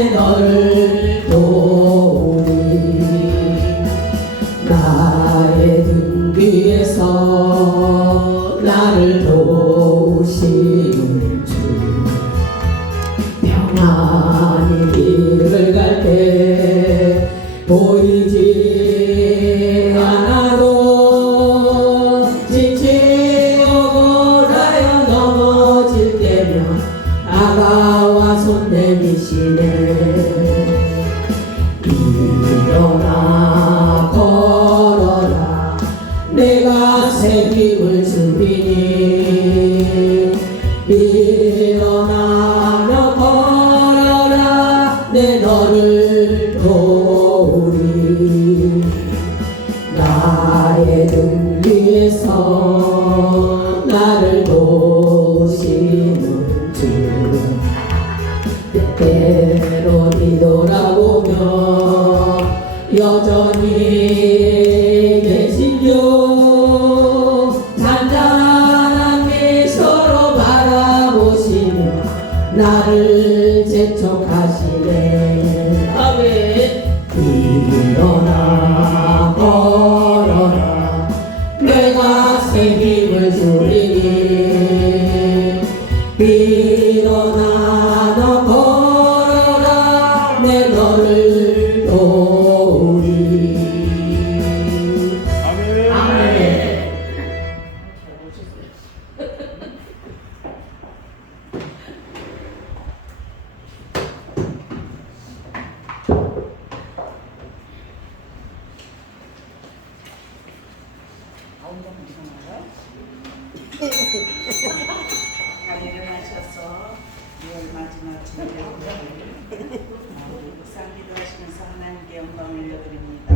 내 너를 도우리. 나의 등 뒤에서 나를 도우시는 주, 평안히 길을 갈 때 보이지 않아도 지치고 나여 넘어질 때면 다가와 손 내미시네. 일어나 걸어라, 내가 새 힘을 주리니. 일어나 너 걸어라, 내 너를 도우리. 나의 등 위에서 나를 도우시는 주, 때때로 뒤돌아보며 여전히 계신 주, 잔잔한 미소로 바라보시며 나를 재촉하시네. 아멘. 일어나 걸어라, 내가 새 힘을 주리니. 일어나 너 걸어라, 내 너를 도우리. 아멘. 아멘. 일어나셔서 6월 마지막 주일에 묵상 기도하시면서 하나님께 영광 올려드립니다.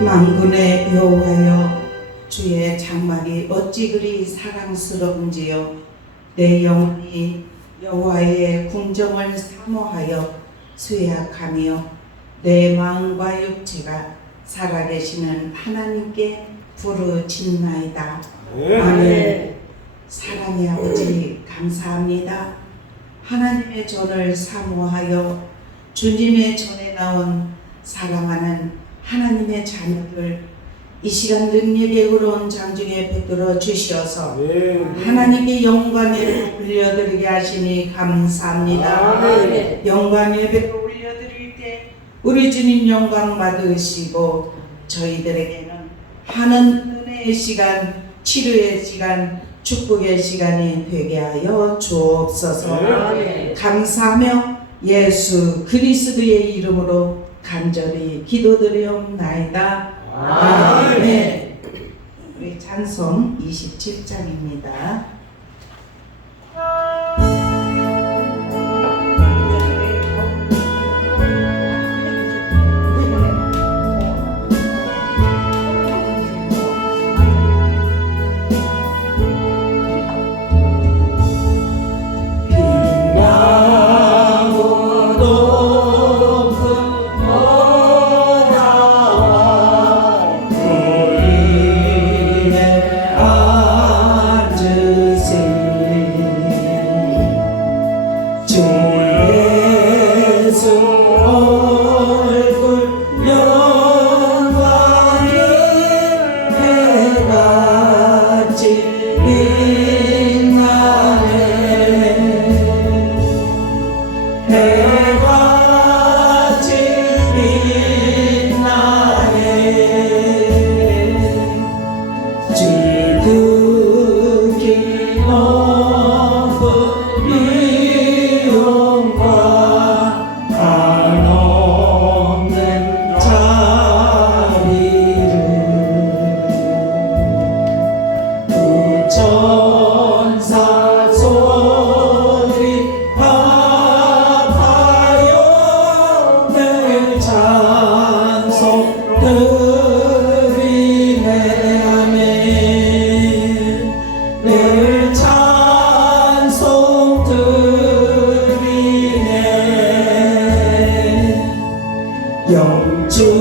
만군의 여호와여, 주의 장막이 어찌 그리 사랑스러운지요. 내 영혼이 여호와의 궁정을 사모하여 쇠약하며 내 마음과 육체가 살아계시는 하나님께 부르짖나이다. 아멘. 사랑의 아버지 감사합니다. 하나님의 전을 사모하여 주님의 전에 나온 사랑하는 하나님의 자녀들, 이 시간 능력의 의로운 장중에 붙들어 주시어서 하나님께 영광 예배를 올려드리게 하시니 감사합니다. 아멘. 영광 예배를 올려드릴 때 우리 주님 영광 받으시고 저희들에게는 하는 은혜의 시간, 치료의 시간, 축복의 시간이 되게 하여 주옵소서. 감사하며 예수 그리스도의 이름으로 간절히 기도드리옵나이다. 아멘. 우리 찬송 27장입니다. 드리네 아멘 늘 찬송 드리네 영주를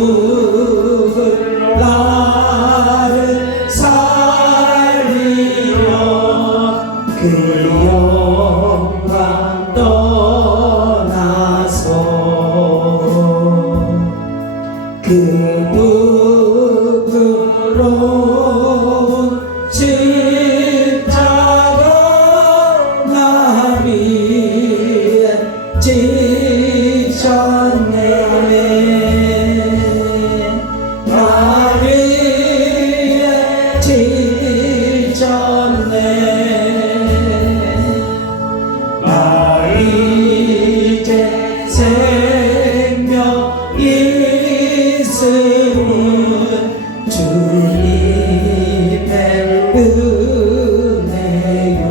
나를 살리려 그 영광 떠나서 그 부끄러운 십자가 나를 지셨네 나를 지셨네 나 이제 생명 있음은 주님의 은혜요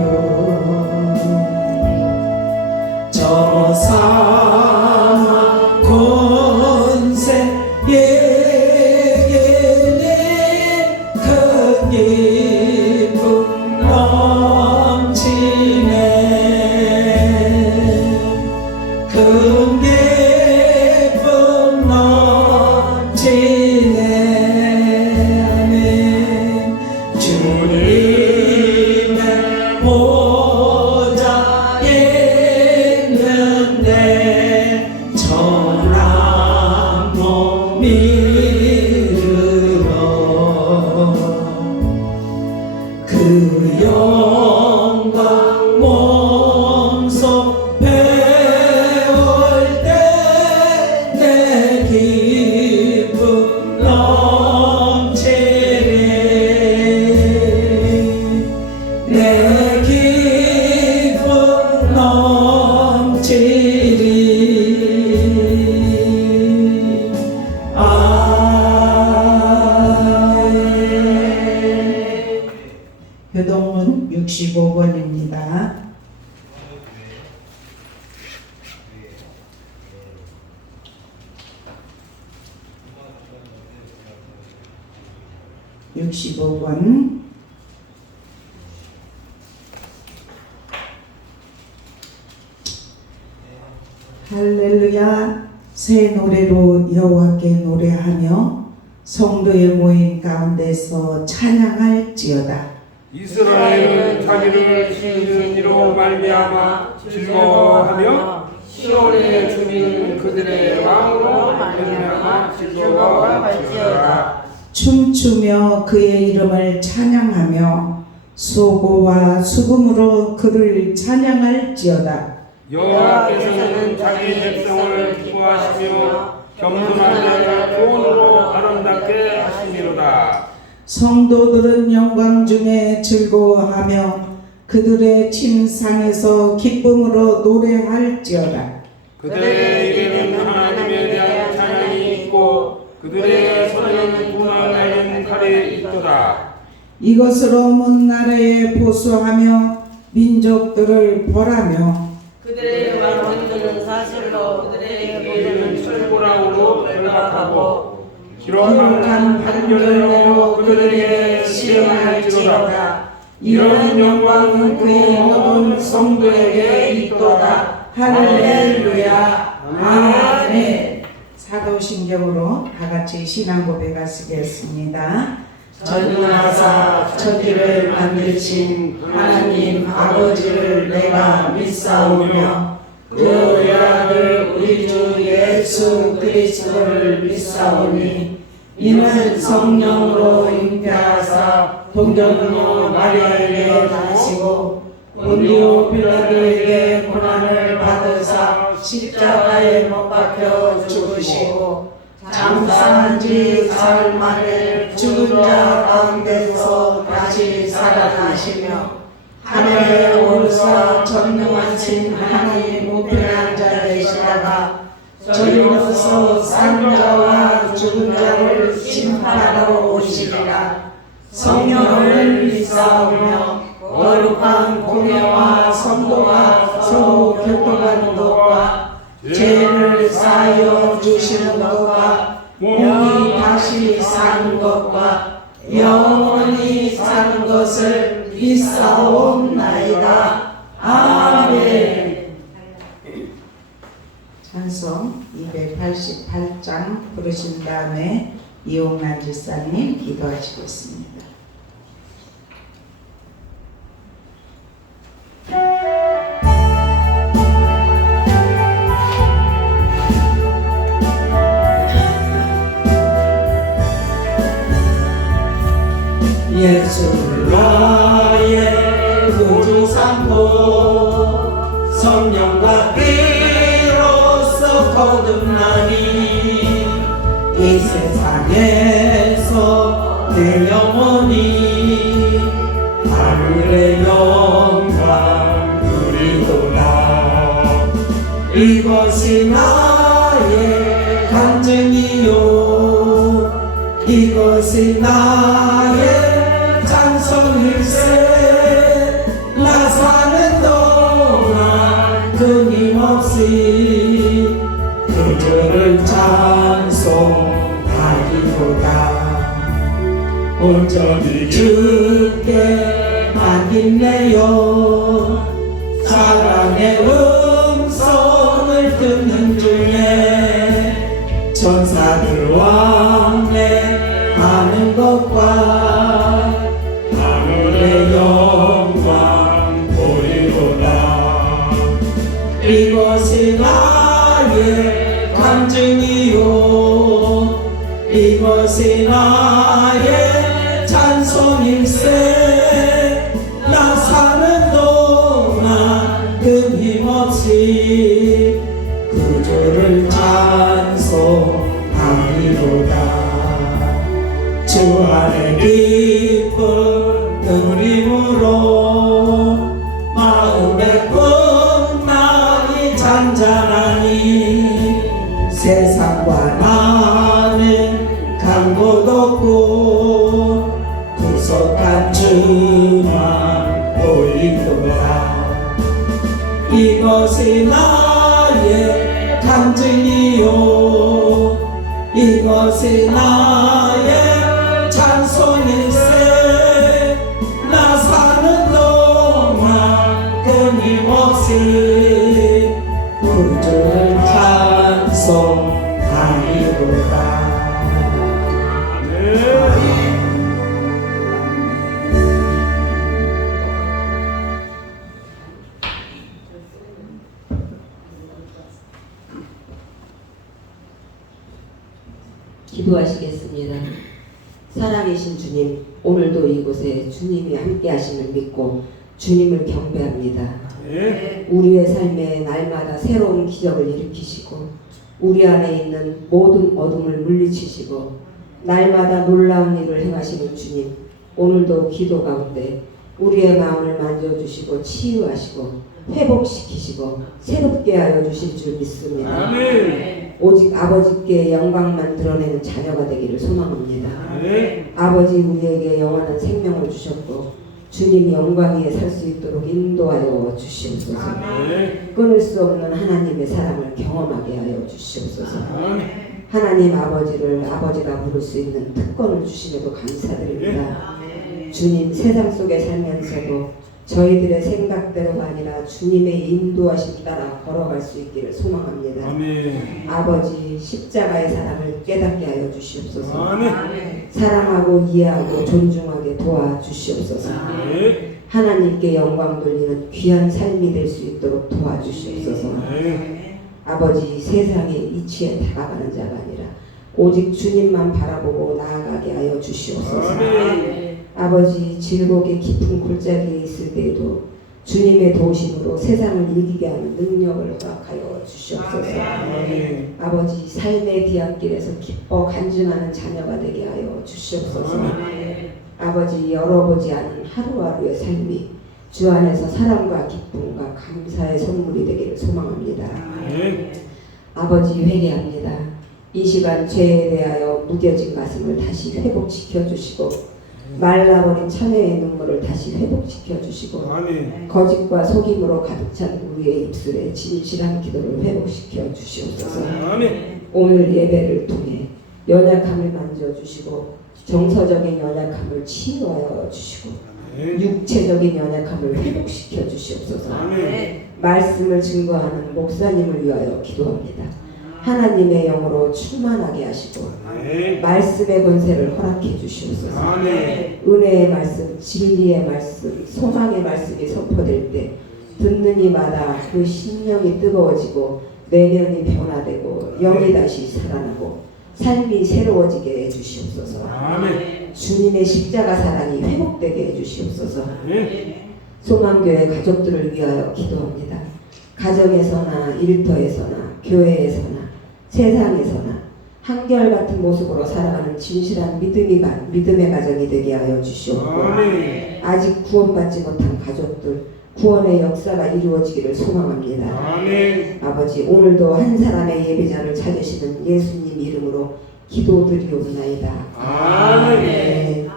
저 사망 권세 예기는 큰 기쁨 넘치네 큰 기쁨 넘치네 아멘 주님의 보좌에 있는데 천한 몸이 들어 그 영광 몸소 배울 때 내 기쁨 넘치리 내 기쁨 넘치리 아멘 교동문 65번입니다. 할렐루야 새 노래로 여호와께 노래하며 성도의 모임 가운데서 찬양할지어다. 이스라엘은 자기를 지은 이로 말미암아 즐거워하며 시온의 주민은 그들의 왕으로 말미암아 즐거워할지어다. 춤추며 그의 이름을 찬양하며 소고와 수금으로 그를 찬양할지어다. 여호와께서는 자기 백성을 기뻐하시며 겸손한 자를 구원으로 아름답게 하시미로다. 성도들은 영광 중에 즐거워하며 그들의 침상에서 기쁨으로 노래할지어다. 그들에게는 하나님에 대한 찬양이 있고 그들의 손에는 분을 내는 칼이 있도다. 이것으로 문 나라에 보수하며 민족들을 벌하며 그들의 왕들은 사실로 그들의 그들은 철고랑으로 결박하고 기록한 판결대로 그들에게 시행할지로다. 이런 영광은 그의 모든 성도에게 있도다. 할렐루야 아멘. 사도신경으로 다같이 신앙 고백하시겠습니다. 전능하사 천지를 만드신 하나님 아버지를 내가 믿사오며 그 외아들 우리 주 예수 그리스도를 믿사오니 이는 성령으로 잉태하사 동정녀 마리아에게 나시고 본디오 빌라도에게 고난을 받으사 십자가에 못 박혀 죽으시고 장사한 지 사흘 만에 죽은 자 가운데서 다시 살아나시며 하늘에 오르사 전능하신 하나님 우편에 앉아 계시다가 저리로서 산 자와 죽은 자를 심판하러 오시리라. 성령을 믿사오며 거룩한 공예와 성도가 서로 교통하는 것과 죄를 사하여 주시는 것과 몸이 다시 산 것과 영원히 산 것을 믿사옵나이다. 아멘. 찬송 288장 부르신 다음에 이용란 집사님 기도하시겠습니다. 예수를 나의 구주 삼고 성령과 피로써 거듭나니 이 세상에서 내 영혼이 하늘의 영광 누리도다. 이것이 나의 간증이요 이것이 나의 찬송일세. 나 사는 동안 끊임없이 그들을 찬송하리로다. 온전히 주께 맡긴내요. 사랑의 음성을 듣는 중에 천사들 왕래하는 것과 하늘의 영광 보리로다. 이것이 나의 간증이요 이것이 나의 찬송일세. 나 사는 동안 끊임없이 구주를 찬송하리로다. 주 안에 기쁨 누림으로 마음의 풍랑이 잔잔하니 세상과 나는 간 곳 없고 구속한 주만 보이도다. 이것이 나의 간증이요 이것이 나의 찬송일세. 나 사는 동안 끊임없이 구주를 찬송하리로다. 기도하시겠습니다. 살아계신 주님, 오늘도 이곳에 주님이 함께 하심을 믿고 주님을 경배합니다. 우리의 삶에 날마다 새로운 기적을 일으키시고 우리 안에 있는 모든 어둠을 물리치시고 날마다 놀라운 일을 행하시는 주님, 오늘도 기도 가운데 우리의 마음을 만져주시고 치유하시고 회복시키시고 새롭게 하여 주실 줄 믿습니다. 오직 아버지께 영광만 드러내는 자녀가 되기를 소망합니다. 아버지, 우리에게 영원한 생명을 주셨고 주님이 영광 위에 살 수 있도록 인도하여 주시옵소서. 끊을 수 없는 하나님의 사랑을 경험하게 하여 주시옵소서. 하나님 아버지를 아버지가 부를 수 있는 특권을 주심에도 감사드립니다. 주님, 세상 속에 살면서도 저희들의 생각대로가 아니라 주님의 인도하심 따라 걸어갈 수 있기를 소망합니다. 아버지, 십자가의 사랑을 깨닫게 하여 주시옵소서. 사랑하고 이해하고 존중하게 도와주시옵소서. 하나님께 영광 돌리는 귀한 삶이 될 수 있도록 도와주시옵소서. 아버지, 세상에 이치에 다가가는 자가 아니라 오직 주님만 바라보고 나아가게 하여 주시옵소서. 아버지, 질곡의 깊은 골짜기에 있을 때에도 주님의 도우심으로 세상을 이기게 하는 능력을 허락하여 주시옵소서. 아버지, 삶의 뒤앞길에서 기뻐 간증하는 자녀가 되게 하여 주시옵소서. 아버지, 열어보지 않은 하루하루의 삶이 주 안에서 사랑과 기쁨과 감사의 선물이 되기를 소망합니다. 아버지, 회개합니다. 이 시간 죄에 대하여 무뎌진 가슴을 다시 회복시켜 주시고 말라버린 참회의 눈물을 다시 회복시켜 주시고 거짓과 속임으로 가득 찬 우리의 입술에 진실한 기도를 회복시켜 주시옵소서. 오늘 예배를 통해 연약함을 만져주시고 정서적인 연약함을 치유하여 주시고 육체적인 연약함을 회복시켜 주시옵소서. 말씀을 증거하는 목사님을 위하여 기도합니다. 하나님의 영으로 충만하게 하시고 말씀의 권세를 허락해 주시옵소서. 은혜의 말씀, 진리의 말씀, 소망의 말씀이 선포될 때 듣는 이마다 그 심령이 뜨거워지고 내면이 변화되고 영이 다시 살아나고 삶이 새로워지게 해주시옵소서. 주님의 십자가 사랑이 회복되게 해주시옵소서. 소망교회 가족들을 위하여 기도합니다. 가정에서나 일터에서나 교회에서나 세상에서나 한결같은 모습으로 살아가는 진실한 믿음의 가정이 되게 하여 주시옵고 아직 구원받지 못한 가족들 구원의 역사가 이루어지기를 소망합니다. 아버지 오늘도 한 사람의 예배자를 찾으시는 예수님 이름으로 기도드리옵나이다. 아멘.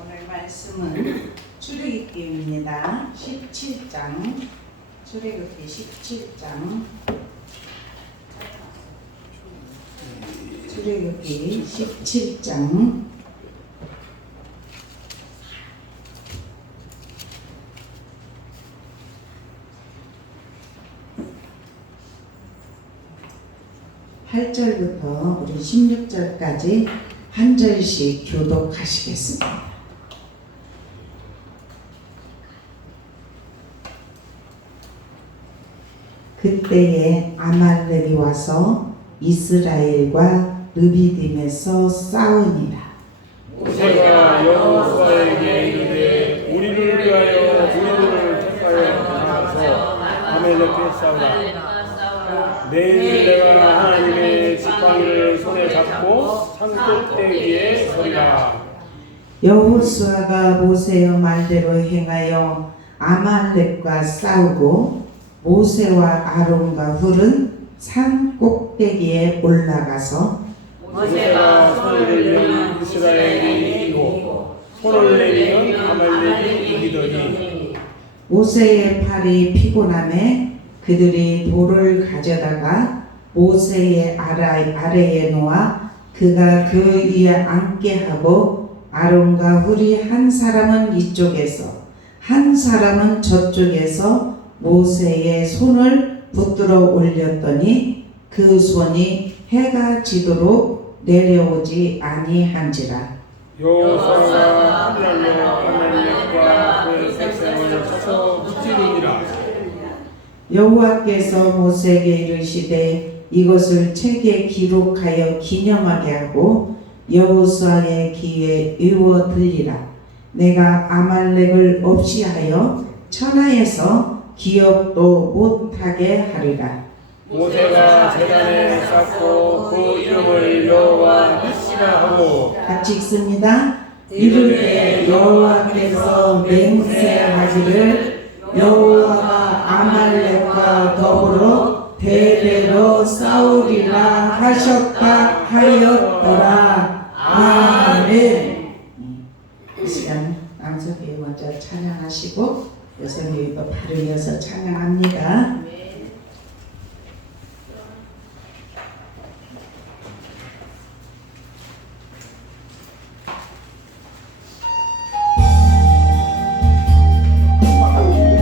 오늘 말씀은 출애굽기입니다. 17장 출애굽기 17장 출애굽기 17장 8절부터 우리 16절까지 한 절씩 교독하시겠습니다. 그때에 아말렉이 와서 이스라엘과 르비딤에서 싸우니라. 모세가 여호수아에게 이르되 우리를 위하여 우리들을 택하여 나가서 아말렉에 싸우라. 내일 내가 하나님의 지팡이를 손에 잡고 산꼭대기에 서리라. 여호수아가 모세의 말대로 행하여 아말렉과 싸우고 모세와 아론과 훌은 산 꼭대기에 올라가서 모세가 손을 내면 이스라엘이 이기고 손을 내리면 아말렉이 이기더니 모세의 팔이 피곤함에 그들이 돌을 가져다가 모세의 아래에 놓아 그가 그 위에 앉게 하고 아론과 훌이 한 사람은 이쪽에서 한 사람은 저쪽에서 모세의 손을 붙들어 올렸더니 그 손이 해가 지도록 내려오지 아니한지라. 여호수아가 하늘로 아말렉과 그 백성을 쳐서 무찌르니라. 여호와께서 모세에게 이르시되 이것을 책에 기록하여 기념하게 하고 여호수아의 귀에 외워 들리라. 내가 아말렉을 없이 하여 천하에서 기억도 못하게 하리라. 모세가 제단에 쌓고 그 이름을 여호와 니시라 하고 같이 읽습니다. 이르되 여호와께서 맹세하기를 여호와가 아말렉과 더불어 대대로 싸우리라 하셨다 하였더라. 아멘. 이 시간 남성교회 먼저 찬양하시고 여성교회도 바로 이어서 찬양합니다. 오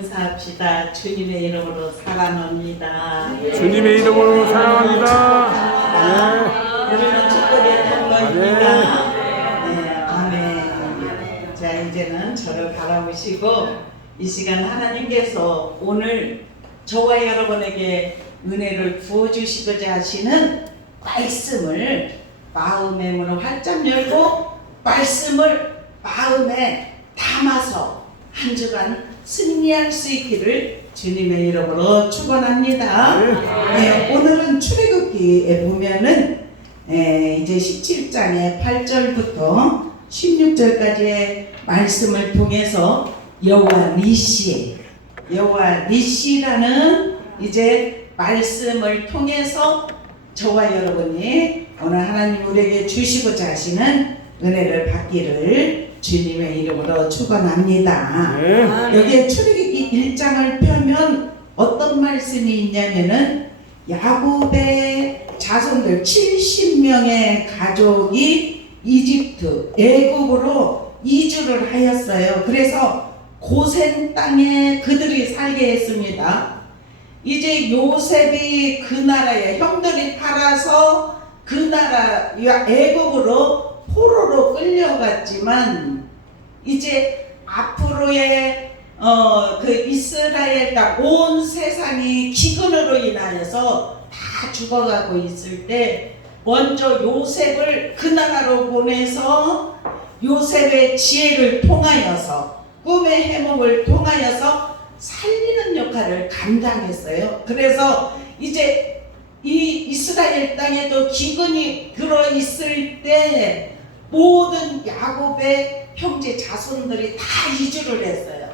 인사합시다. 주님의 이름으로 사랑합니다. 주님의 이름으로 사랑합니다. 우리는 축복의 통로입니다. 네, 아멘. 자, 이제는 저를 바라보시고 이 시간 하나님께서 오늘 저와 여러분에게 은혜를 부어주시고자 하시는 말씀을 마음의 문을 활짝 열고 말씀을 마음에 담아서 한 주간 승리할 수 있기를 주님의 이름으로 축원합니다. 네, 오늘은 출애굽기에 보면은 이제 17장의 8절부터 16절까지의 말씀을 통해서 여호와 니시라는 이제 말씀을 통해서 저와 여러분이 오늘 하나님 우리에게 주시고자 하시는 은혜를 받기를 주님의 이름으로 축원합니다. 여기에 출애굽기 1장을 펴면 어떤 말씀이 있냐면은 야곱의 자손들 70명의 가족이 이집트 애굽으로 이주를 하였어요. 그래서 고센 땅에 그들이 살게 했습니다. 이제 요셉이 그 나라에 형들이 팔아서 그 나라 애굽으로 포로로 끌려갔지만 이제 앞으로의 그 이스라엘 땅 온 세상이 기근으로 인하여서 다 죽어가고 있을 때 먼저 요셉을 그 나라로 보내서 요셉의 지혜를 통하여서 꿈의 해몽을 통하여서 살리는 역할을 감당했어요. 그래서 이제 이 이스라엘 땅에도 기근이 들어 있을 때 모든 야곱의 형제 자손들이 다 이주를 했어요.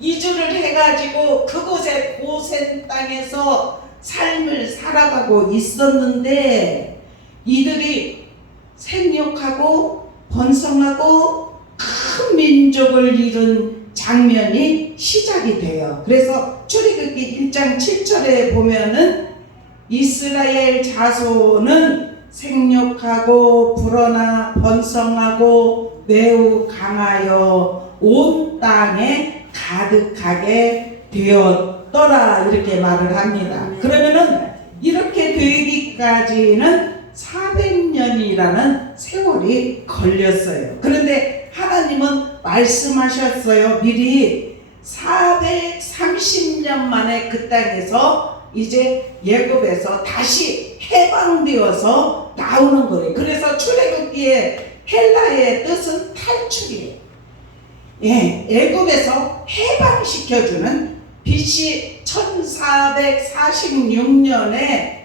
이주를 해가지고 그곳에 고센 땅에서 삶을 살아가고 있었는데 이들이 생육하고 번성하고 큰 민족을 이룬 장면이 시작이 돼요. 그래서 출애굽기 1장 7절에 보면은 이스라엘 자손은 생육하고 불어나 번성하고 매우 강하여 온 땅에 가득하게 되었더라 이렇게 말을 합니다. 그러면은 이렇게 되기까지는 400년이라는 세월이 걸렸어요. 그런데 하나님은 말씀하셨어요. 미리 430년 만에 그 땅에서 이제 애굽에서 다시 해방되어서 나오는 거예요. 그래서 출애굽기의 헬라의 뜻은 탈출이에요. 예, 애굽에서 해방시켜주는 BC 1446년에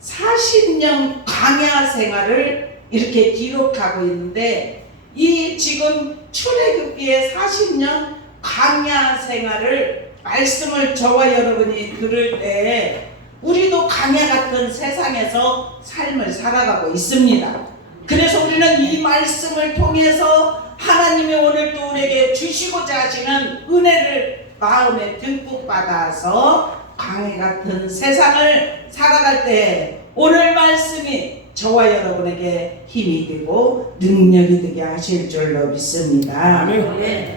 40년 광야 생활을 이렇게 기록하고 있는데 이 지금 출애굽기의 40년 광야 생활을 말씀을 저와 여러분이 들을 때 우리도 광야 같은 세상에서 삶을 살아가고 있습니다. 그래서 우리는 이 말씀을 통해서 하나님이 오늘 또 우리에게 주시고자 하시는 은혜를 마음에 듬뿍 받아서 광야 같은 세상을 살아갈 때 오늘 말씀이 저와 여러분에게 힘이 되고 능력이 되게 하실 줄로 믿습니다.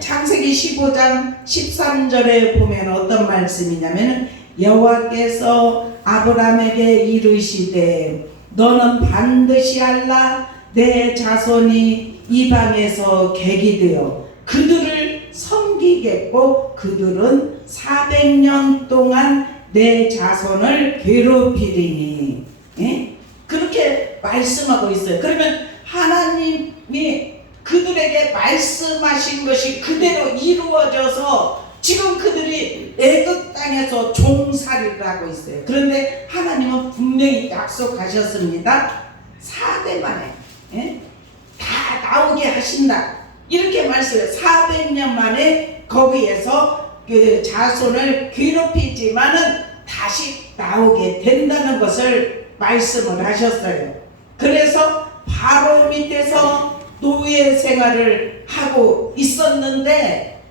창세기 15장 13절에 보면 어떤 말씀이냐면 여호와께서 아브라함에게 이르시되 너는 반드시 알라 내 자손이 이방에서 객이 되어 그들을 섬기겠고 그들은 400년 동안 내 자손을 괴롭히리니 예? 그렇게 말씀하고 있어요. 그러면 하나님이 그들에게 말씀하신 것이 그대로 이루어져서 지금 그들이 애굽 땅에서 종살이를 하고 있어요. 그런데 하나님은 분명히 약속하셨습니다. 4대 만에 예? 다 나오게 하신다. 이렇게 말씀해요. 400년 만에 거기에서 그 자손을 괴롭히지만은 다시 나오게 된다는 것을 말씀을 하셨어요. 그래서 바로 밑에서 노예 생활을 하고 있었는데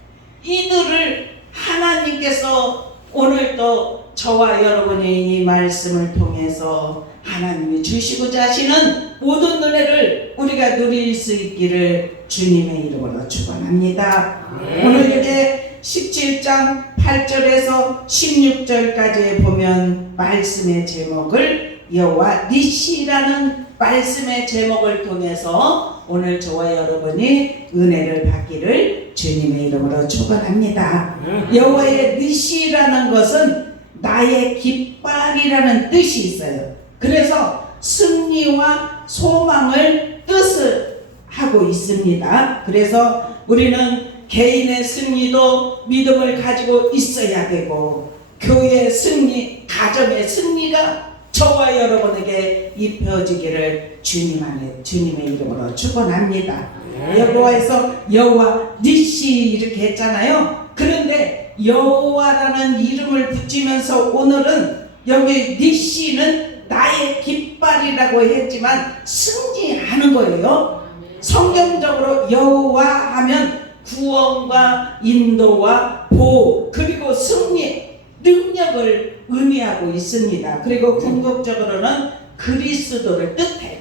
이들을 하나님께서 오늘도 저와 여러분의 이 말씀을 통해서 하나님이 주시고자 하시는 모든 은혜를 우리가 누릴 수 있기를 주님의 이름으로 축원합니다. 오늘 이렇게 17장 8절에서 16절까지 보면 말씀의 제목을 여호와 니시라는 말씀의 제목을 통해서 오늘 저와 여러분이 은혜를 받기를 주님의 이름으로 축원합니다. 여호와의 니시라는 것은 나의 깃발이라는 뜻이 있어요. 그래서 승리와 소망을 뜻을 하고 있습니다. 그래서 우리는 개인의 승리도 믿음을 가지고 있어야 되고 교회의 승리, 가정의 승리가 저와 여러분에게 입혀지기를 주님 안에 주님의 이름으로 축원합니다. 여호와에서 여호와 니시 이렇게 했잖아요. 그런데 여호와라는 이름을 붙이면서 오늘은 여기 니시는 나의 깃발이라고 했지만 승리하는 거예요. 성경적으로 여호와 하면 구원과 인도와 보호 그리고 승리 능력을 의미하고 있습니다. 그리고 궁극적으로는 그리스도를 뜻해요.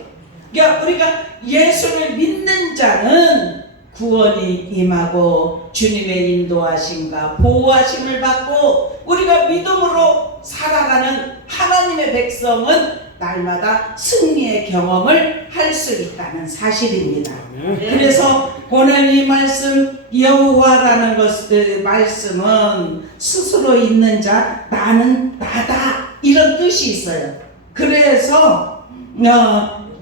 그러니까 우리가 예수를 믿는 자는 구원이 임하고 주님의 인도하심과 보호하심을 받고 우리가 믿음으로 살아가는 하나님의 백성은 날마다 승리의 경험을 할 수 있다는 사실입니다. 그래서 오늘 이 말씀 여호와라는 말씀은 스스로 있는 자 나는 나다 이런 뜻이 있어요. 그래서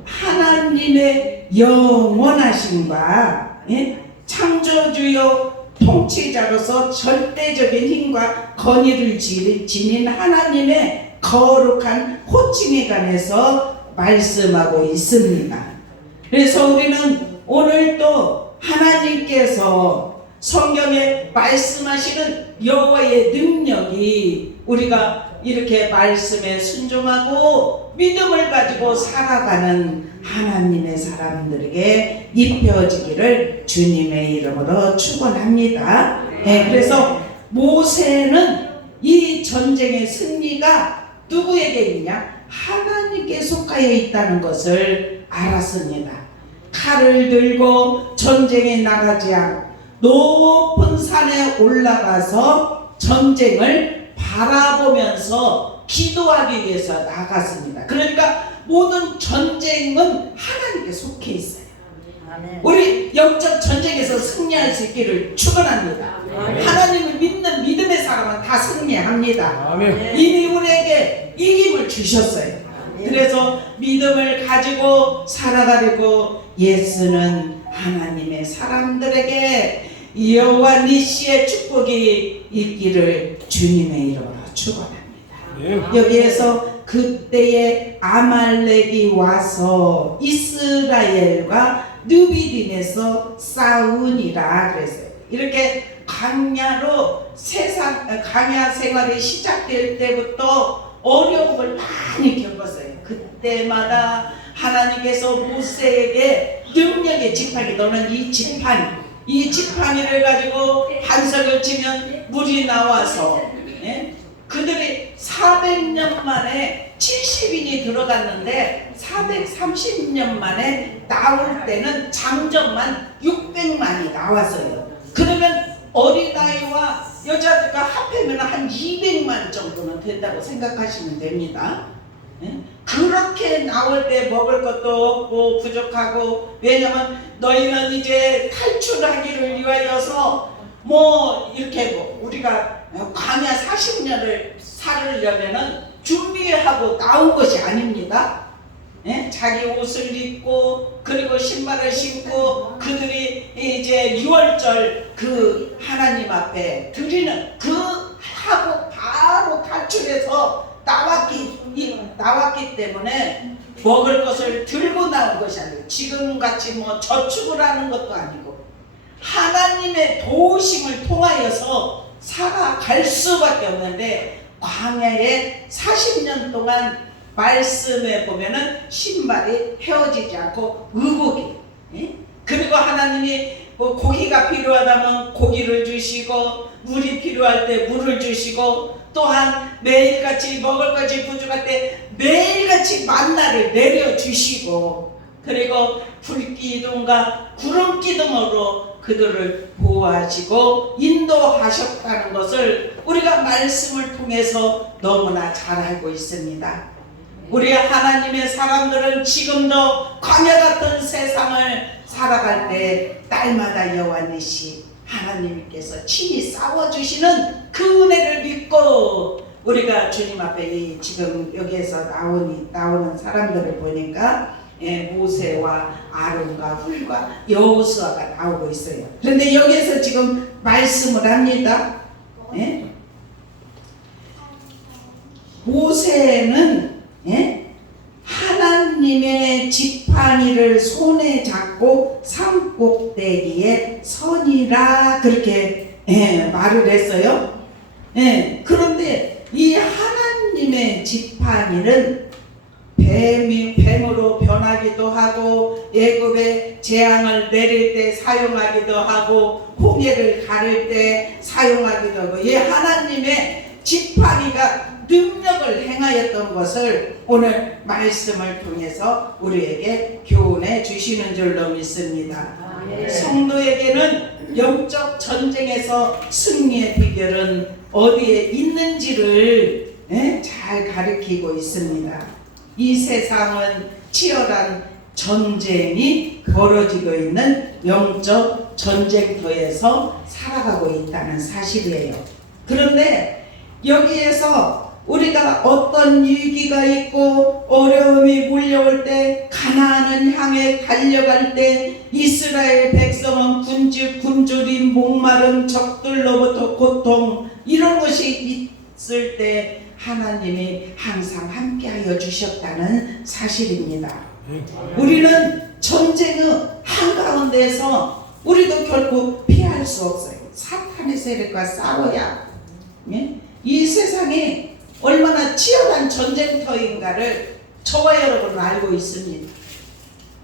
하나님의 영원하심과 창조주요 통치자로서 절대적인 힘과 권위를 지닌 하나님의 거룩한 호칭에 관해서 말씀하고 있습니다. 그래서 우리는 오늘도 하나님께서 성경에 말씀하시는 여호와의 능력이 우리가 이렇게 말씀에 순종하고 믿음을 가지고 살아가는 하나님의 사람들에게 입혀지기를 주님의 이름으로 축원합니다. 네, 그래서 모세는 이 전쟁의 승리가 누구에게 있냐? 하나님께 속하여 있다는 것을 알았습니다. 칼을 들고 전쟁에 나가지 않고 높은 산에 올라가서 전쟁을 바라보면서 기도하기 위해서 나갔습니다. 그러니까 모든 전쟁은 하나님께 속해 있어요. 우리 영적 전쟁에서 승리할 수 있기를 축원합니다. 하나님을 믿는 믿음의 사람은 다 승리합니다. 아멘. 이미 우리에게 이김을 주셨어요. 그래서 믿음을 가지고 살아가려고 예수는 하나님의 사람들에게 여호와 니시의 축복이 있기를 주님의 이름으로 축원합니다. 여기에서 그때에 아말렉이 와서 이스라엘과 느비딘에서 싸우니라 그랬어요. 이렇게 광야 생활이 시작될 때부터 어려움을 많이 겪었어요. 그때마다 하나님께서 모세에게 능력의 지팡이, 너는 이 지팡이를 가지고 반석을 치면 물이 나와서, 그들이 400년 만에 70인이 들어갔는데 430년 만에 나올 때는 장정만 600만이 나왔어요. 그러면 어린아이와 여자들과 합하면 한 200만 정도는 된다고 생각하시면 됩니다. 그렇게 나올 때 먹을 것도 없고 부족하고, 왜냐면 너희는 이제 탈출하기를 위하여서 이렇게 우리가 광야 40년을 살으려면은 준비하고 나온 것이 아닙니다. 자기 옷을 입고 그리고 신발을 신고 그들이 이제 6월절 그 하나님 앞에 드리는 그 하고 바로 탈출해서 나왔기 때문에 먹을 것을 들고 나온 것이 아니고 지금같이 저축을 하는 것도 아니고 하나님의 도우심을 통하여서 살아갈 수밖에 없는데, 광야에 40년 동안 말씀에 보면은 신발이 헤어지지 않고 의복이, 그리고 하나님이 고기가 필요하다면 고기를 주시고 물이 필요할 때 물을 주시고, 또한 매일같이 먹을 것이 부족할 때 매일같이 만나를 내려주시고, 그리고 불기둥과 구름기둥으로 그들을 보호하시고 인도하셨다는 것을 우리가 말씀을 통해서 너무나 잘 알고 있습니다. 우리 하나님의 사람들은 지금도 광야 같은 세상을 살아갈 때 날마다 여호와 니시 하나님께서 친히 싸워주시는 그 은혜를 믿고 우리가 주님 앞에 지금 여기에서 나오는 사람들을 보니까 모세와 아론과 훌과 여호수아가 나오고 있어요. 그런데 여기에서 지금 말씀을 합니다. 모세는 하나님의 지팡이를 손에 잡고 산 꼭대기에 서니라 그렇게 말을 했어요. 그런데 이 하나님의 지팡이는 뱀으로 변하기도 하고 애굽에 재앙을 내릴 때 사용하기도 하고 홍해를 가를 때 사용하기도 하고, 이 하나님의 지팡이가 능력을 행하였던 것을 오늘 말씀을 통해서 우리에게 교훈해 주시는 줄로 믿습니다. 성도에게는 영적 전쟁에서 승리의 비결은 어디에 있는지를 잘 가르치고 있습니다. 이 세상은 치열한 전쟁이 벌어지고 있는 영적 전쟁터에서 살아가고 있다는 사실이에요. 그런데 여기에서 우리가 어떤 위기가 있고 어려움이 몰려올 때, 가나안을 향해 달려갈 때 이스라엘 백성은 굶주림, 목마름, 적들로부터 고통, 이런 것이 있을 때 하나님이 항상 함께하여 주셨다는 사실입니다. 우리는 전쟁의 한가운데서 우리도 결국 피할 수 없어요. 사탄의 세력과 싸워야. 예? 이 세상이 얼마나 치열한 전쟁터인가를 저와 여러분은 알고 있습니다.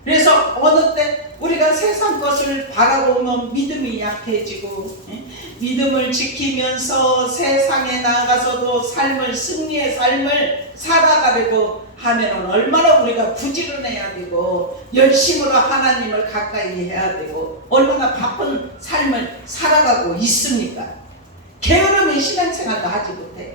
그래서 어느 때 우리가 세상 것을 바라보면 믿음이 약해지고, 예? 믿음을 지키면서 세상에 나가서도 삶을, 승리의 삶을 살아가려고 하면 얼마나 우리가 부지런해야 되고 열심으로 하나님을 가까이 해야 되고 얼마나 바쁜 삶을 살아가고 있습니까? 게으름의 신앙생활도 하지 못해요.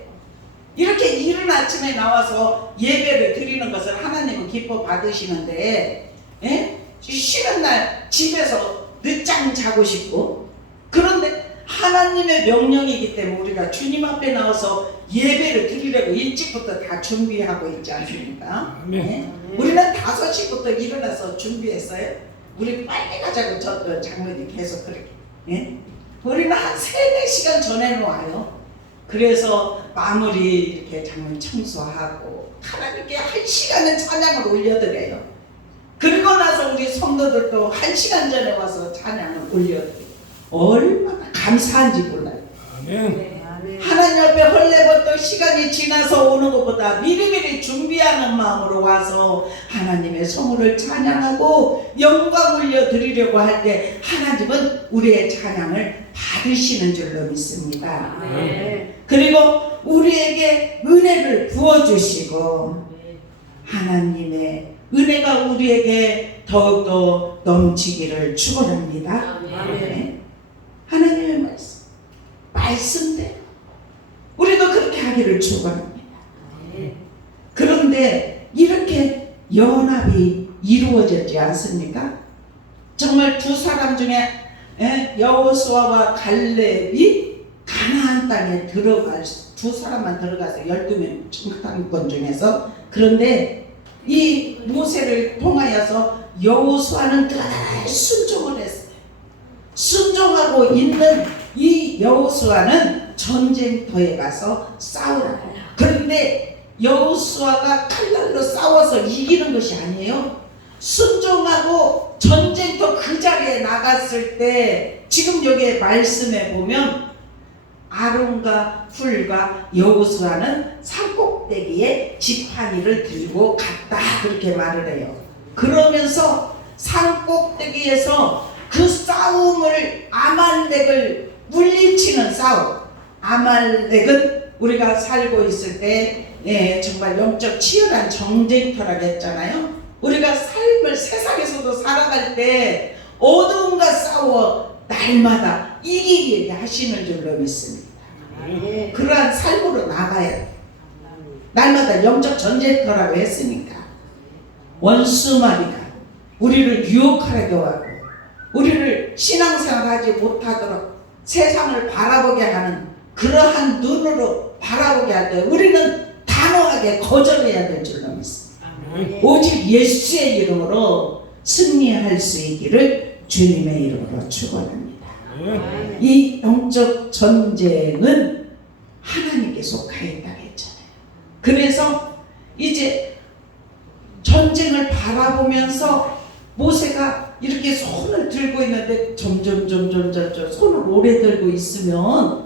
이렇게 이른 아침에 나와서 예배를 드리는 것을 하나님은 기뻐 받으시는데, 예? 쉬는 날 집에서 늦잠 자고 싶고, 그런데 하나님의 명령이기 때문에 우리가 주님 앞에 나와서 예배를 드리려고 일찍부터 다 준비하고 있지 않습니까? 예? 우리는 5시부터 일어나서 준비했어요. 우리 빨리 가자고 저 장로님 계속 그렇게. 예? 우리는 한 3-4시간 전에 와요. 그래서 마무리 이렇게 장로님 청소하고 하나님께 1시간은 찬양을 올려드려요. 그리고 나서 우리 성도들도 1시간 전에 와서 찬양을 올려드려요. 얼마나 감사한지 몰라요. 아멘. 하나님 앞에 헐레벌떡 시간이 지나서 오는 것보다 미리미리 준비하는 마음으로 와서 하나님의 성물을 찬양하고 영광 올려드리려고 할 때 하나님은 우리의 찬양을 받으시는 줄로 믿습니다. 그리고 우리에게 은혜를 부어주시고 하나님의 은혜가 우리에게 더욱더 넘치기를 축원합니다. 하나님의 말씀대로 우리도 그렇게 하기를 축원합니다. 그런데 이렇게 연합이 이루어졌지 않습니까? 정말 두 사람 중에 여호수아와 갈렙이 가나안 땅에 들어갈 두 사람만 들어가서 12명 정탐권 중에서. 그런데 이 모세를 통하여서 여호수아는 늘 순종을 했어요. 순종하고 있는 이 여호수아는 전쟁터에 가서 싸우라. 그런데 여호수아가 칼날로 싸워서 이기는 것이 아니에요. 순종하고 전쟁터 그 자리에 나갔을 때 지금 여기에 말씀에 보면 아론과 훌과 여호수아는 산꼭대기에 지팡이를 들고 갔다 그렇게 말을 해요. 그러면서 산꼭대기에서 그 싸움을 아말렉을 물리치는 싸움. 아말렉은 우리가 살고 있을 때 정말 영적 치열한 전쟁터라고 했잖아요. 우리가 삶을 세상에서도 살아갈 때 어두움과 싸워 날마다 이기게 하시는 줄로 믿습니다. 그러한 삶으로 나가야 돼. 날마다 영적 전쟁터라고 했으니까 원수마귀가 우리를 유혹하려고 하고 우리를 신앙생활하지 못하도록 세상을 바라보게 하는 그러한 눈으로 바라보게 할 때 우리는 단호하게 거절해야 될 줄로 믿습니다. 오직 예수의 이름으로 승리할 수 있기를 주님의 이름으로 축원합니다. 이 영적 전쟁은 하나님께 속하여 있다고 했잖아요. 그래서 이제 전쟁을 바라보면서 모세가 이렇게 손을 들고 있는데 점점 손을 오래 들고 있으면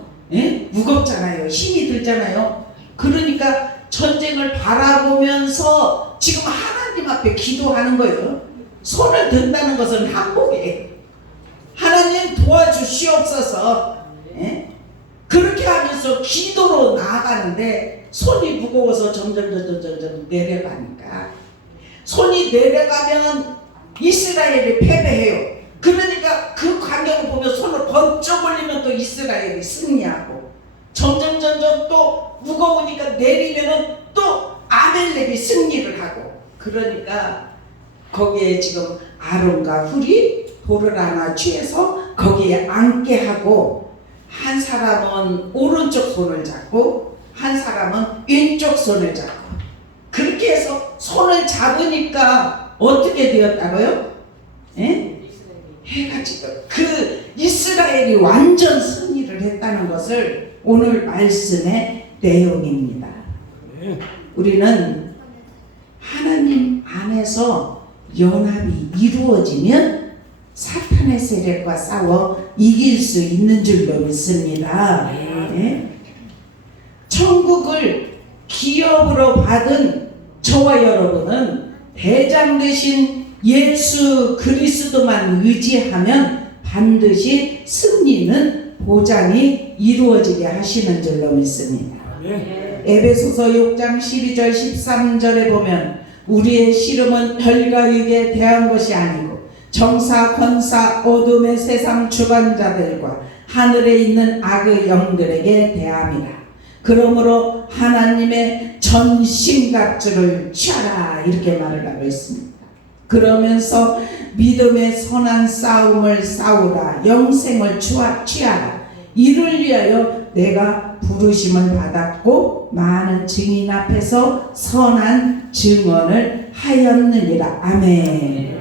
무겁잖아요. 힘이 들잖아요. 그러니까 전쟁을 바라보면서 지금 하나님 앞에 기도하는 거예요. 손을 든다는 것은 항복이에요. 하나님 도와주시옵소서. 그렇게 하면서 기도로 나아가는데 손이 무거워서 점점 내려가니까 손이 내려가면 이스라엘이 패배해요. 그러니까 그 광경을 보면 손을 번쩍 올리면 또 이스라엘이 승리하고 점점 또 무거우니까 내리면은 또 아멜렉이 승리를 하고. 그러니까 거기에 지금 아론과 훌이 돌을 하나 취해서 거기에 앉게 하고 한 사람은 오른쪽 손을 잡고 한 사람은 왼쪽 손을 잡고 그렇게 해서 손을 잡으니까 어떻게 되었다고요? 해가지고 그 이스라엘이 완전 승리를 했다는 것을 오늘 말씀의 내용입니다. 우리는 하나님 안에서 연합이 이루어지면 사탄 사탄의 세력과 싸워 이길 수 있는 줄로 믿습니다. 예? 천국을 기업으로 받은 저와 여러분은 대장 되신 예수 그리스도만 의지하면 반드시 승리는 보장이 이루어지게 하시는 줄로 믿습니다. 에베소서 6장 12절 13절에 보면 우리의 씨름은 혈과 육에 대한 것이 아니고 정사 권사 어둠의 세상 주관자들과 하늘에 있는 악의 영들에게 대함이라. 그러므로 하나님의 전신갑주를 취하라 이렇게 말을 하고 있습니다. 그러면서 믿음의 선한 싸움을 싸우라. 영생을 취하라. 이를 위하여 내가 부르심을 받았고 많은 증인 앞에서 선한 증언을 하였느니라. 아멘.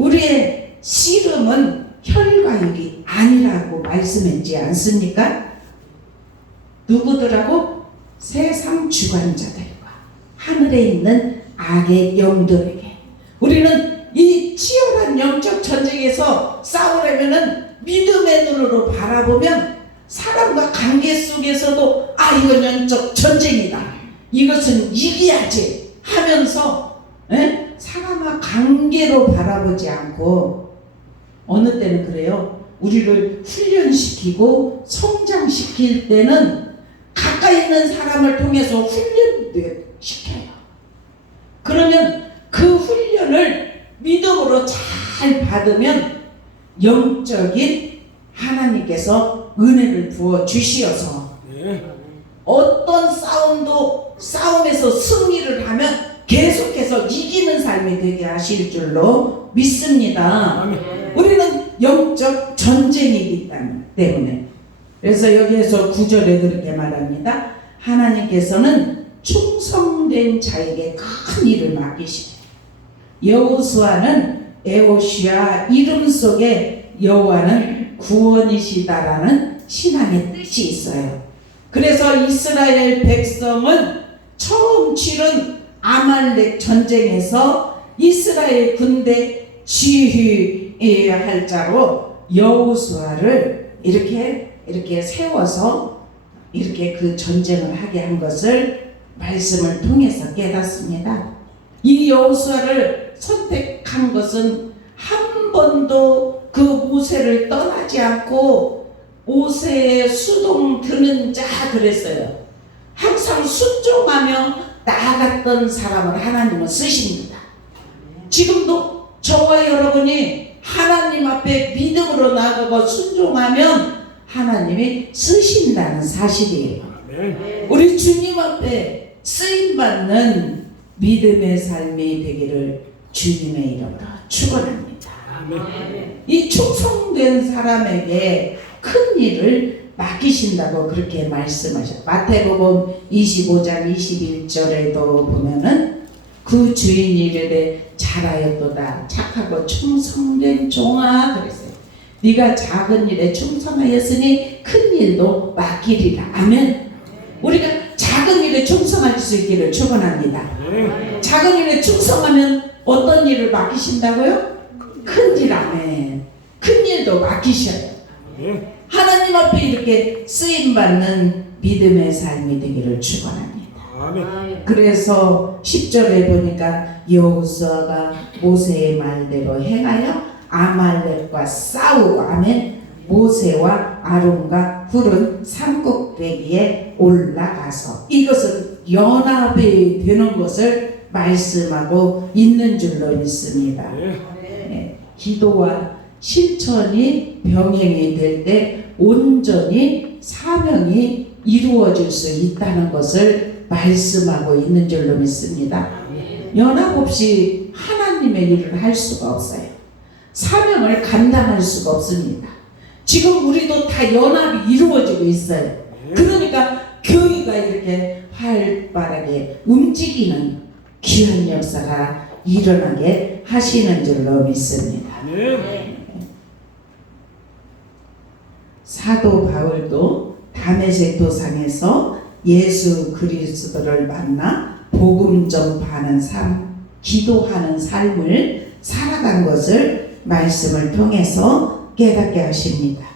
우리의 씨름은 혈과 육이 아니라고 말씀했지 않습니까? 누구들하고? 세상 주관자들과 하늘에 있는 악의 영들에게. 우리는 이 치열한 영적 전쟁에서 싸우려면은 믿음의 눈으로 바라보면 사람과 관계 속에서도 이건 영적 전쟁이다. 이것은 이겨야지 하면서 사람과 관계로 바라보지 않고 어느 때는 그래요. 우리를 훈련시키고 성장시킬 때는 가까이 있는 사람을 통해서 훈련시켜요. 그러면 그 훈련을 믿음으로 잘 받으면 영적인 하나님께서 은혜를 부어 주시어서 어떤 싸움에서 승리를 하면 계속해서 이기는 삶이 되게 하실 줄로 믿습니다. 우리는 영적 전쟁이기 때문에. 그래서 여기에서 9절에 그렇게 말합니다. 하나님께서는 충성된 자에게 큰 일을 맡기시고 여호수아는 에오시아 이름 속에 여호와는 구원이시다라는 신앙의 뜻이 있어요. 그래서 이스라엘 백성은 처음 치른 아말렉 전쟁에서 이스라엘 군대 지휘할 자로 여호수아를 이렇게 세워서 이렇게 그 전쟁을 하게 한 것을 말씀을 통해서 깨닫습니다. 이 여호수아를 선택한 것은 한 번도 그 모세를 떠나지 않고 모세의 수동 드는 자 그랬어요. 항상 순종하며 나아갔던 사람을 하나님은 쓰십니다. 지금도 저와 여러분이 하나님 앞에 믿음으로 나아가고 순종하면 하나님이 쓰신다는 사실이에요. 우리 주님 앞에 쓰임받는 믿음의 삶이 되기를 주님의 이름으로 축원합니다. 이 충성된 사람에게 큰 일을 맡기신다고 그렇게 말씀하셨어요. 마태복음 25장 21절에도 보면은 그 주인이 이르되 잘하였도다 착하고 충성된 종아 그랬어요. 네가 작은 일에 충성하였으니 큰 일도 맡기리라. 아멘. 우리가 작은 일에 충성할 수 있기를 축원합니다. 작은 일에 충성하면 어떤 일을 맡기신다고요? 큰 일. 아멘. 큰 일도 맡기셔요. 하나님 앞에 이렇게 쓰임받는 믿음의 삶이 되기를 축원합니다. 그래서 10절에 보니까 여호수아가 모세의 말대로 행하여 아말렉과 싸우고 아멘. 모세와 아론과 훌은 산꼭대기에 올라가서 이것은 연합이 되는 것을 말씀하고 있는 줄로 믿습니다. 기도와 실천이 병행이 될 때 온전히 사명이 이루어질 수 있다는 것을 말씀하고 있는 줄로 믿습니다. 연합 없이 하나님의 일을 할 수가 없어요. 사명을 감당할 수가 없습니다. 지금 우리도 다 연합이 이루어지고 있어요. 그러니까 교회가 이렇게 활발하게 움직이는 귀한 역사가 일어나게 하시는 줄로 믿습니다. 사도 바울도 다메섹 도상에서 예수 그리스도를 만나 복음 전파하는 삶, 기도하는 삶을 살아간 것을 말씀을 통해서 깨닫게 하십니다.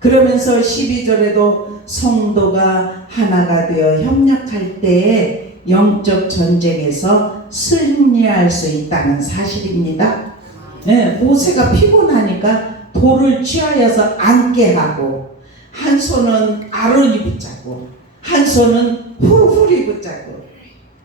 그러면서 12절에도 성도가 하나가 되어 협력할 때에 영적 전쟁에서 승리할 수 있다는 사실입니다. 네, 모세가 피곤하니까 돌을 취하여서 앉게 하고 한 손은 아론이 붙잡고 한 손은 훌이 붙잡고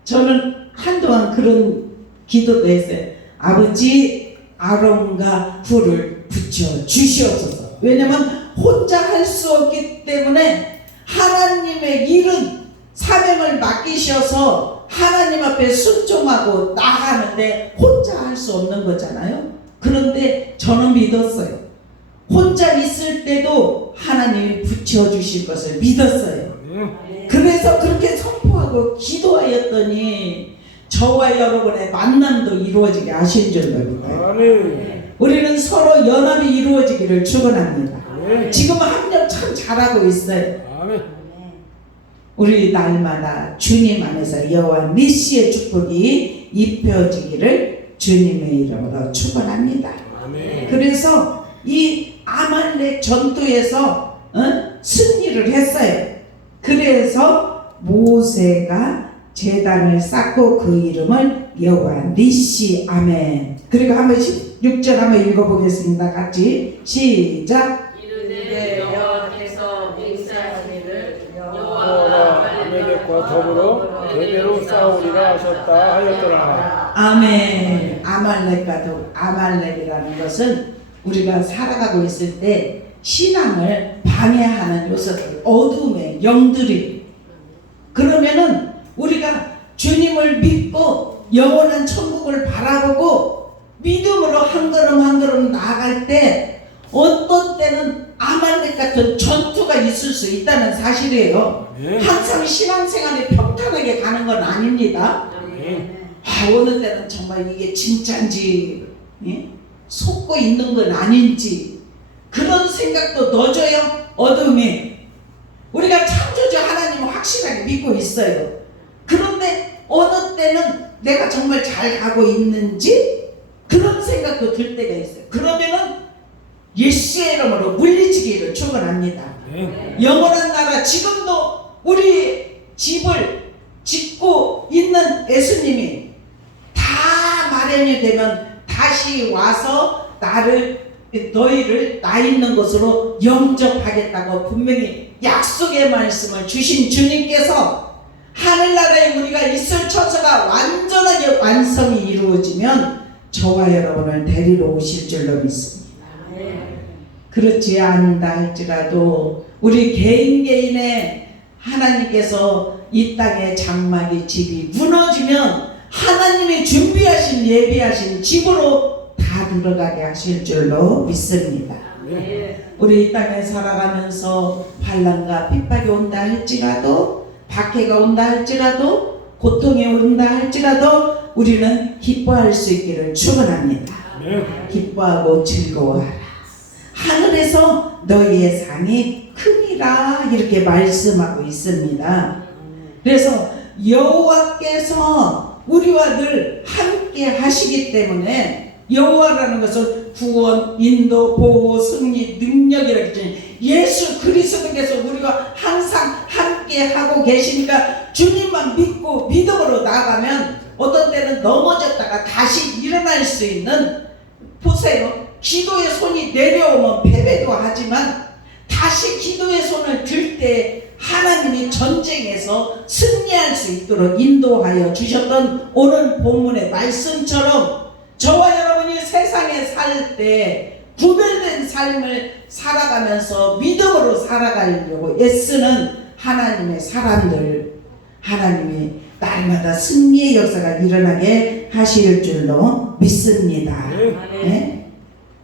저는 한동안 그런 기도도 했어요. 아버지 아론과 훌을 붙여 주시옵소서. 왜냐면 혼자 할 수 없기 때문에 하나님의 일은 사명을 맡기셔서 하나님 앞에 순종하고 나가는데 혼자 할 수 없는 거잖아요. 그런데 저는 믿었어요. 혼자 있을 때도 하나님이 붙여주실 것을 믿었어요. 그래서 그렇게 선포하고 기도하였더니 저와 여러분의 만남도 이루어지게 하신 줄 믿어요. 우리는 서로 연합이 이루어지기를 축원합니다. 지금 합력 참 잘하고 있어요. 우리 날마다 주님 안에서 여호와 니시의 축복이 입혀지기를 주님의 이름으로 축원합니다. 그래서 이 아말렉 전투에서 승리를 했어요. 그래서 모세가 제단을 쌓고 그 이름을 여호와 니시. 아멘. 그리고 한번 16절 한번 읽어보겠습니다. 같이 시작. 이르되 여호와께서 맹세하시기를 여호와가 아말렉과 더불어 대대로 싸우리라 하셨다 하였더라. 아멘. 아말렉이라는 것은 우리가 살아가고 있을 때 신앙을 방해하는 요소들, 어둠의 영들이. 그러면은 우리가 주님을 믿고 영원한 천국을 바라보고 믿음으로 한 걸음 한 걸음 나아갈 때 어떤 때는 아말렉 같은 전투가 있을 수 있다는 사실이에요. 항상 신앙생활이 평탄하게 가는 건 아닙니다. 어느 때는 정말 이게 진짜인지 속고 있는 건 아닌지 그런 생각도 넣어줘요. 어둠이. 우리가 창조주 하나님을 확실하게 믿고 있어요. 그런데 어느 때는 내가 정말 잘 가고 있는지 그런 생각도 들 때가 있어요. 그러면은 예수의 이름으로 물리치기를 축원합니다. 영원한 나라, 지금도 우리 집을 짓고 있는 예수님이 다 마련이 되면 다시 와서 너희를 나 있는 곳으로 영접하겠다고 분명히 약속의 말씀을 주신 주님께서 하늘나라에 우리가 있을 처소가 완전하게 완성이 이루어지면 저와 여러분을 데리러 오실 줄로 믿습니다. 그렇지 않다 할지라도 우리 개인의 하나님께서 이 땅의 장막의 집이 무너지면 하나님이 준비하신 예비하신 집으로 다 들어가게 하실 줄로 믿습니다. 우리 이 땅에 살아가면서 환난과 핍박이 온다 할지라도 박해가 온다 할지라도 고통이 온다 할지라도 우리는 기뻐할 수 있기를 축원합니다. 기뻐하고 즐거워하라. 하늘에서 너희의 상이 크니라 이렇게 말씀하고 있습니다. 그래서 여호와께서 우리와 늘 함께 하시기 때문에 여호와라는 것은 구원, 인도, 보호, 승리, 능력이라고 했잖아요. 예수 그리스도께서 우리가 항상 함께 하고 계시니까 주님만 믿고 믿음으로 나가면 어떤 때는 넘어졌다가 다시 일어날 수 있는, 보세요. 기도의 손이 내려오면 패배도 하지만 다시 기도의 손을 들 때 하나님이 전쟁에서 승리할 수 있도록 인도하여 주셨던 오늘 본문의 말씀처럼 저와 여러분이 세상에 살 때 구별된 삶을 살아가면서 믿음으로 살아가려고 애쓰는 하나님의 사람들, 하나님이 날마다 승리의 역사가 일어나게 하실 줄로 믿습니다. 네?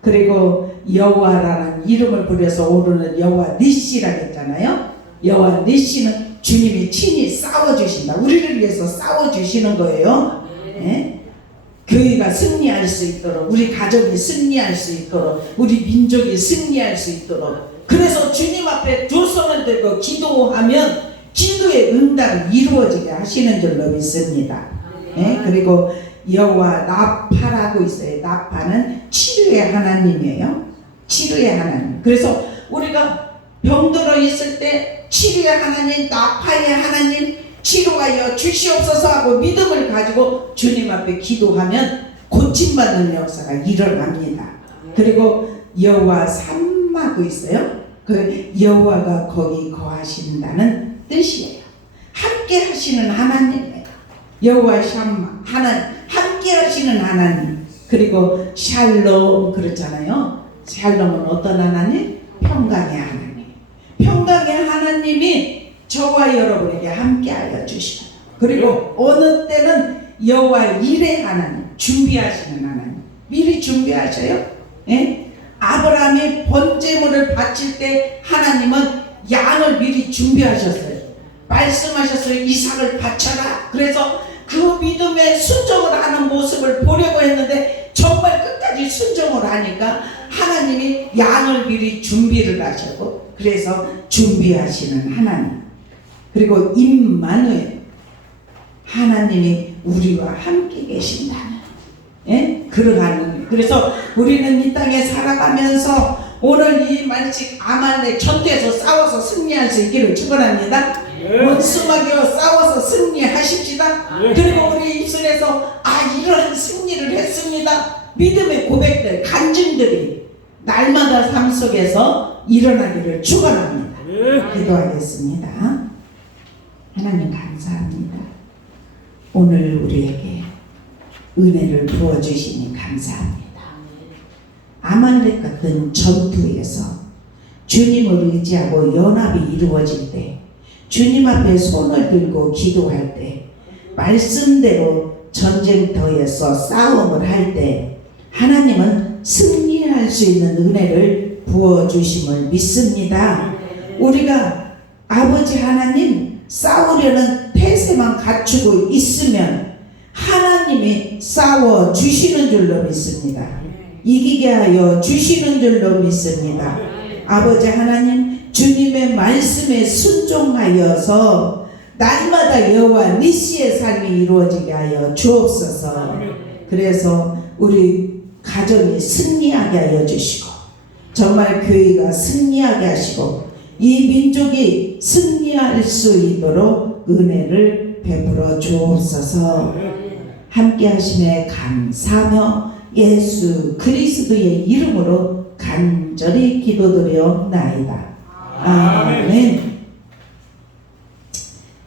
그리고 여호와라는 이름을 부려서 오르는 여호와 니시라고 했잖아요. 여호와 니시는 주님이 친히 싸워주신다. 우리를 위해서 싸워주시는 거예요. 네? 교회가 승리할 수 있도록, 우리 가족이 승리할 수 있도록, 우리 민족이 승리할 수 있도록. 그래서 주님 앞에 두 손을 들고 기도하면 기도의 응답이 이루어지게 하시는 줄로 믿습니다. 네? 그리고 여호와 나파라고 있어요. 나파는 치료의 치유의 하나님이에요. 치료의 하나님. 그래서 우리가 병들어 있을 때 치료의 하나님, 나파의 하나님, 치료하여 주시옵소서 하고 믿음을 가지고 주님 앞에 기도하면 고침받는 역사가 일어납니다. 그리고 여호와 삼마도 있어요. 그 여호와가 거기 거하신다는 뜻이에요. 함께 하시는 하나님이에요. 여호와 샴마, 하나님, 함께 하시는 하나님. 그리고 샬롬 그렇잖아요. 샬롬은 어떤 하나님? 평강의 하나님. 평강의 하나님이 저와 여러분에게 함께하여 주시고, 그리고 어느 때는 여호와 일의 하나님, 준비하시는 하나님. 미리 준비하셔요. 예? 아브라함이 번제물을 바칠 때 하나님은 양을 미리 준비하셨어요. 말씀하셨어요. 이삭을 바쳐라. 그래서 그 믿음에 순종을 하는 모습을 보려고 했는데 정말 끝까지 순종을 하니까 하나님이 양을 미리 준비를 하셨고, 그래서 준비하시는 하나님. 그리고 임마누엘, 하나님이 우리와 함께 계신다는, 예? 그러하는. 그래서 우리는 이 땅에 살아가면서 오늘 이 말씀 아말렉 전투에서 싸워서 승리할 수 있기를 축원합니다. 원수마귀와 싸워서 승리하십시다. 그리고 우리 입술에서 이러한 승리를 했습니다. 믿음의 고백들, 간증들이 날마다 삶 속에서 일어나기를 축원합니다. 기도하겠습니다. 하나님 감사합니다. 오늘 우리에게 은혜를 부어주시니 감사합니다. 아말렉 같은 전투에서 주님을 의지하고 연합이 이루어질 때, 주님 앞에 손을 들고 기도할 때, 말씀대로 전쟁터에서 싸움을 할 때 하나님은 승리할 수 있는 은혜를 부어주심을 믿습니다. 우리가 아버지 하나님 싸우려는 태세만 갖추고 있으면 하나님이 싸워 주시는 줄로 믿습니다. 이기게 하여 주시는 줄로 믿습니다. 아버지 하나님, 주님의 말씀에 순종하여서 날마다 여호와 니시의 삶이 이루어지게 하여 주옵소서. 그래서 우리 가정이 승리하게 하여 주시고, 정말 교회가 승리하게 하시고, 이 민족이 승리할 수 있도록 은혜를 베풀어 주옵소서. 함께 하심에 감사하며 예수 그리스도의 이름으로 간절히 기도드려옵나이다. 아멘.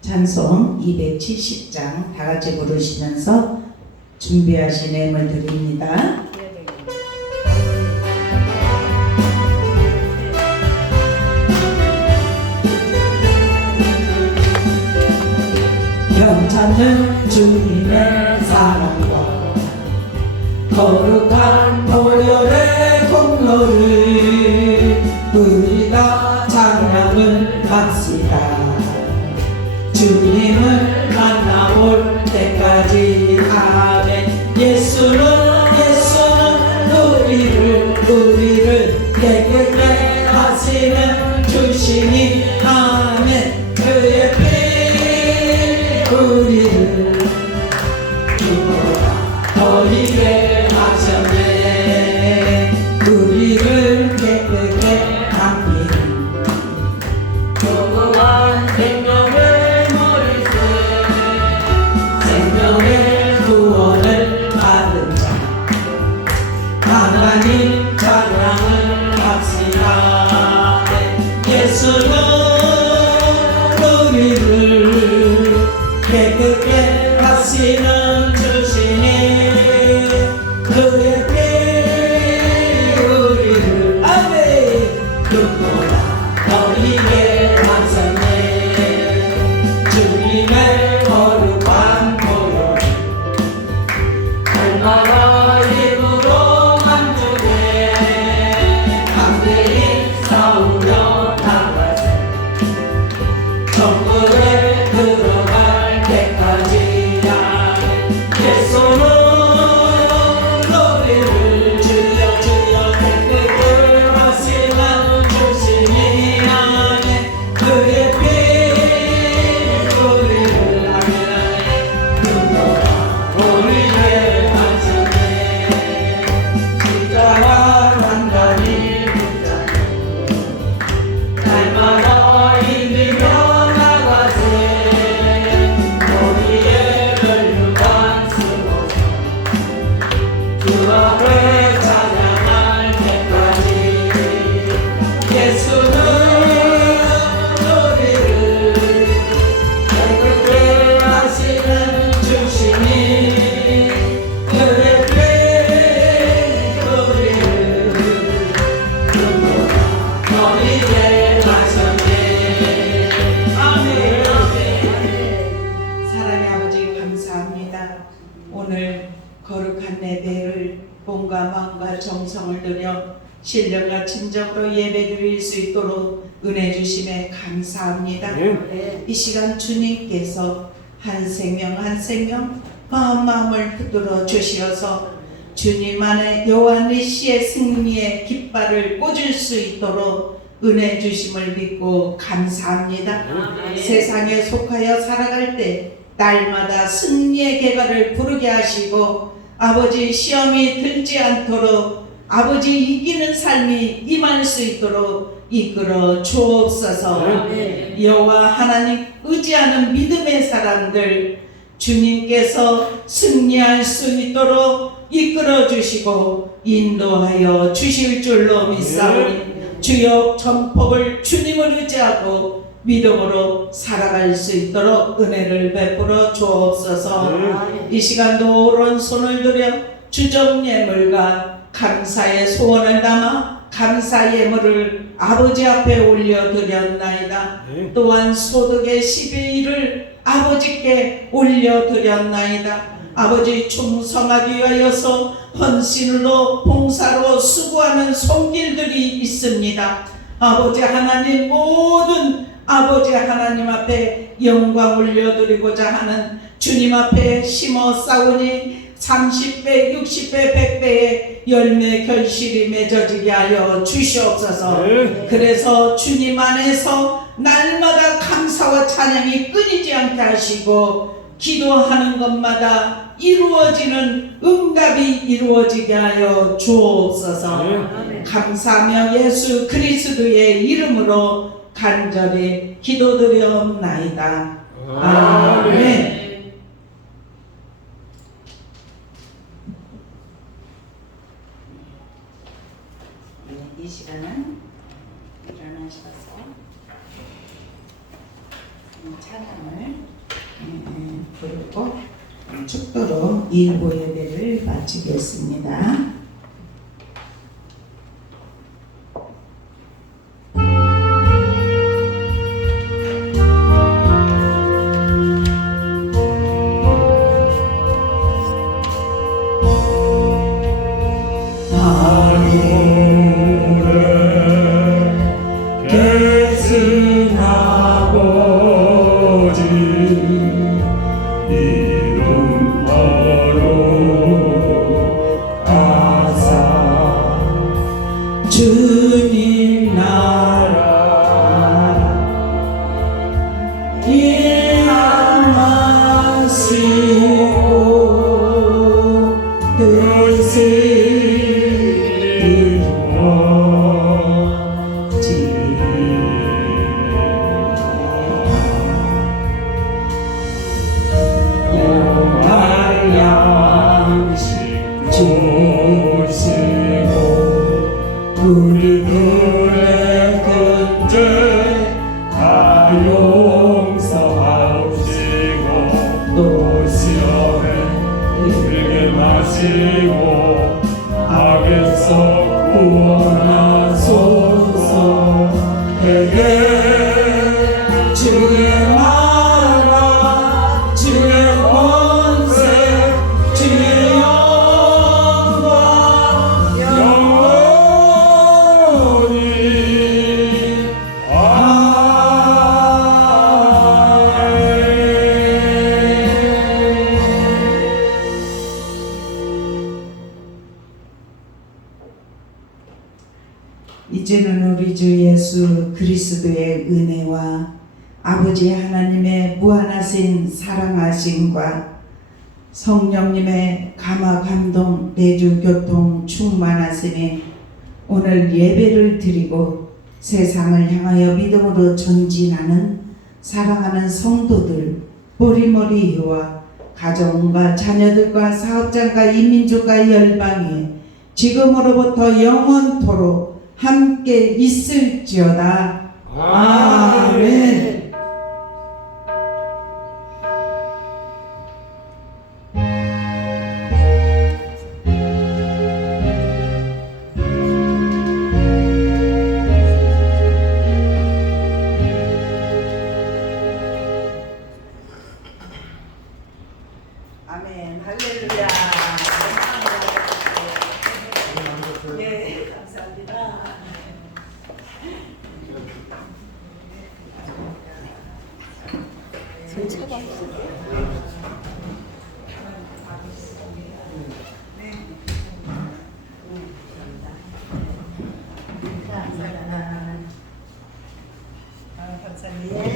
찬송 270장 다같이 부르시면서 준비하신 예물 드립니다. 병찾는 주님의 사랑과 거룩한 보혈의 공로를 우리가 찬양을 합시다. 주님을 만나볼 때까지. 아멘. 예수는 우리를 깨끗게 하시는 주시니. 아멘. 그의 피 우리를 주보다 더 이게 하셨네. 우리를 깨끗게 합니다. 조그만 생명을 머리세, 생명의 구원을 받은 자, 하나님 찬양을 합시다. 예수는 우리를 깨끗게 하시는 주시니. 그의 피 우리를 아멘. 누구보다 더 이게 하셨네. 주님의 거룩한 보혈 얼마나 입으로 만족해. 담대히 싸우며 나가세. 정성을 들여 신령과 진정으로 예배드릴 수 있도록 은혜 주심에 감사합니다. 이 시간 주님께서 한 생명 한 생명 마음을 붙들어 주시어서 주님 안에 여호와 니시의 승리의 깃발을 꽂을 수 있도록 은혜 주심을 믿고 감사합니다. 세상에 속하여 살아갈 때 날마다 승리의 개가를 부르게 하시고 아버지 시험이 들지 않도록 아버지 이기는 삶이 임할 수 있도록 이끌어 주옵소서. 여호와 하나님 의지하는 믿음의 사람들 주님께서 승리할 수 있도록 이끌어 주시고 인도하여 주실 줄로 믿사오니 주여 전폭을 주님을 의지하고 믿음으로 살아갈 수 있도록 은혜를 베풀어 주옵소서. 이 시간도 오른손을 들여 주정 예물과 감사의 소원을 담아 감사 예물을 아버지 앞에 올려드렸나이다. 또한 소득의 12일을 아버지께 올려드렸나이다. 아버지 충성하기 위하여서 헌신으로 봉사로 수고하는 손길들이 있습니다. 아버지 하나님 모든 아버지 하나님 앞에 영광 올려드리고자 하는 주님 앞에 심어 싸우니 30배, 60배, 100배의 열매 결실이 맺어지게 하여 주시옵소서. 그래서 주님 안에서 날마다 감사와 찬양이 끊이지 않게 하시고 기도하는 것마다 이루어지는 응답이 이루어지게 하여 주옵소서. 감사하며 예수 그리스도의 이름으로 간절히 기도드리옵나이다. 아멘. 이 시간은 일어나셔서 찬양을 부르고 축도로 일부 예배를 마치겠습니다. 주님 나라 일하시고 뜻을 용할 양식 주시고 우리들의 근죄 다 용서하시고 또 시험에 들게 마시고 악에서 구원하소서. 내게 주의 나라 주의 권세 주의 영광 이제는 우리 주 예수 그리스도의 은혜와 아버지 하나님의 무한하신 사랑하심과 성령님의 감화 감동 내주 교통 충만하심이 오늘 예배를 드리고 세상을 향하여 믿음으로 전진하는 사랑하는 성도들 보리머리와 가정과 자녀들과 사업장과 이민족과 열방이 지금으로부터 영원토록 함께 있을지어다. 아멘. 아멘. 할렐루야. 네, 감사합니다. 감사합니다.